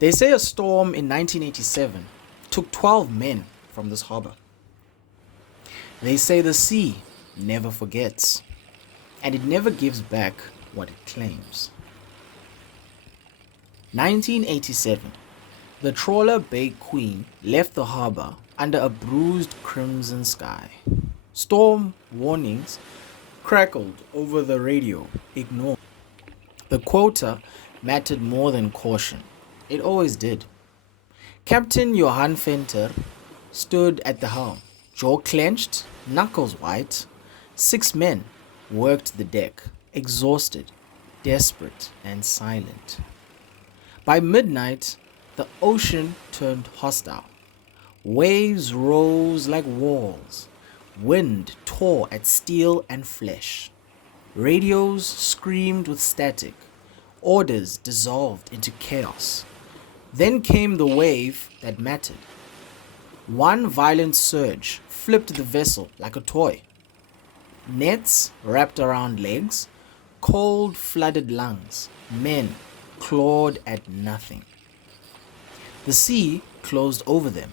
They say a storm in 1987 took 12 men from this harbor. They say the sea never forgets, and it never gives back what it claims. 1987. The trawler Bay Queen left the harbor under a bruised crimson sky. Storm warnings crackled over the radio, ignored. The quota mattered more than caution. It always did. Captain Johan Venter stood at the helm, jaw clenched, knuckles white. 6 men worked the deck, exhausted, desperate, and silent. By midnight, the ocean turned hostile. Waves rose like walls. Wind tore at steel and flesh. Radios screamed with static. Orders dissolved into chaos. Then came the wave that mattered. One violent surge flipped the vessel like a toy. Nets wrapped around legs, cold flooded lungs, men clawed at nothing. The sea closed over them.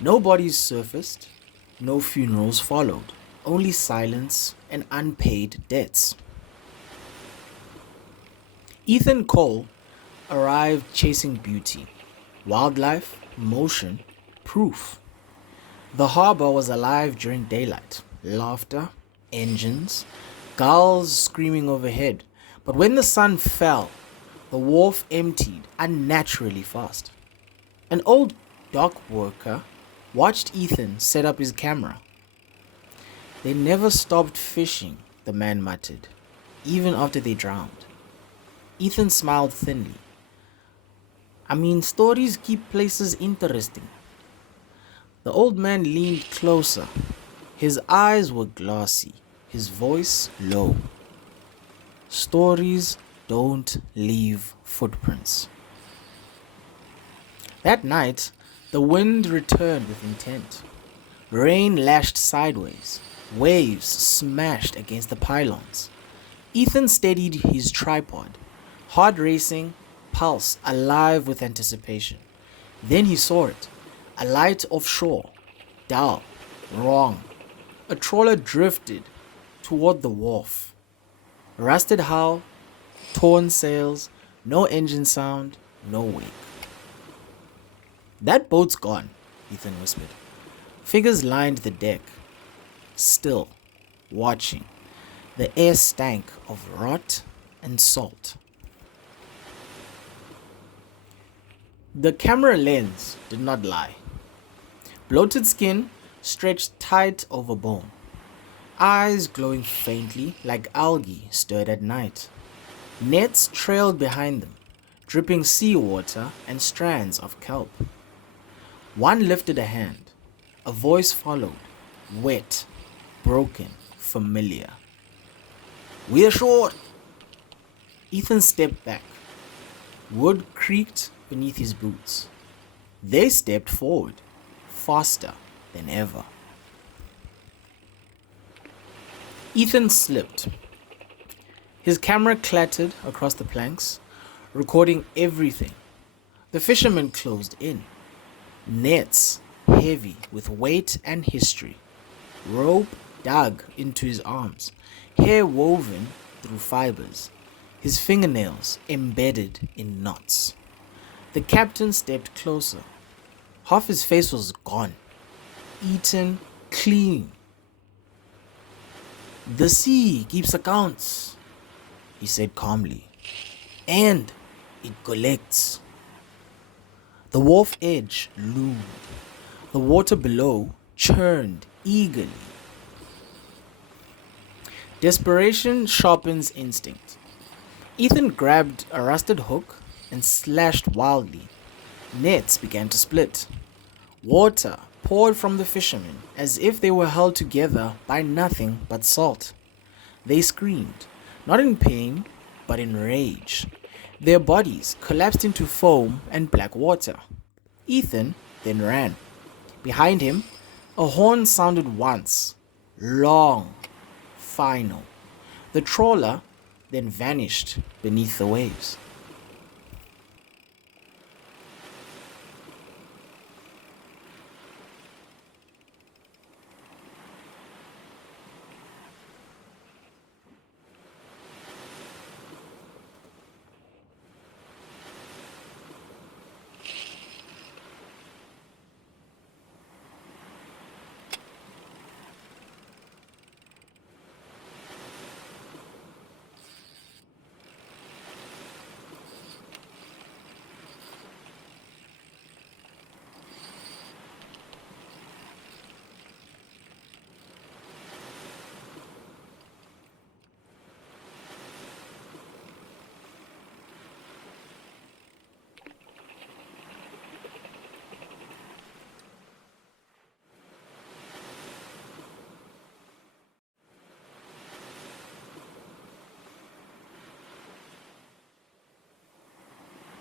No bodies surfaced, no funerals followed, only silence and unpaid debts. Ethan Cole arrived chasing beauty, wildlife, motion, proof. The harbor was alive during daylight, laughter, engines, gulls screaming overhead. But when the sun fell, the wharf emptied unnaturally fast. An old dock worker watched Ethan set up his camera. They never stopped fishing, the man muttered, even after they drowned. Ethan smiled thinly. Stories keep places interesting. The old man leaned closer. His eyes were glassy, his voice low. Stories don't leave footprints. That night, the wind returned with intent. Rain lashed sideways. Waves smashed against the pylons. Ethan steadied his tripod, heart racing, pulse alive with anticipation. Then he saw it, a light offshore, dull, wrong. A trawler drifted toward the wharf. Rusted hull, torn sails, no engine sound, no wake. That boat's gone, Ethan whispered. Figures lined the deck, still, watching. The air stank of rot and salt. The camera lens did not lie. Bloated skin stretched tight over bone. Eyes glowing faintly like algae stirred at night. Nets trailed behind them, dripping seawater and strands of kelp. One lifted a hand. A voice followed, wet, broken, familiar. "We're short!" Ethan stepped back. Wood creaked beneath his boots. They stepped forward, faster than ever. Ethan slipped. His camera clattered across the planks, recording everything. The fisherman closed in. Nets heavy with weight and history. Rope dug into his arms, hair woven through fibers, his fingernails embedded in knots. The captain stepped closer. Half his face was gone, eaten clean. "The sea keeps accounts," he said calmly, "and it collects." The wharf edge loomed. The water below churned eagerly. Desperation sharpens instinct. Ethan grabbed a rusted hook and slashed wildly. Nets began to split. Water poured from the fishermen as if they were held together by nothing but salt. They screamed, not in pain, but in rage. Their bodies collapsed into foam and black water. Ethan then ran. Behind him, a horn sounded once, long, final. The trawler then vanished beneath the waves.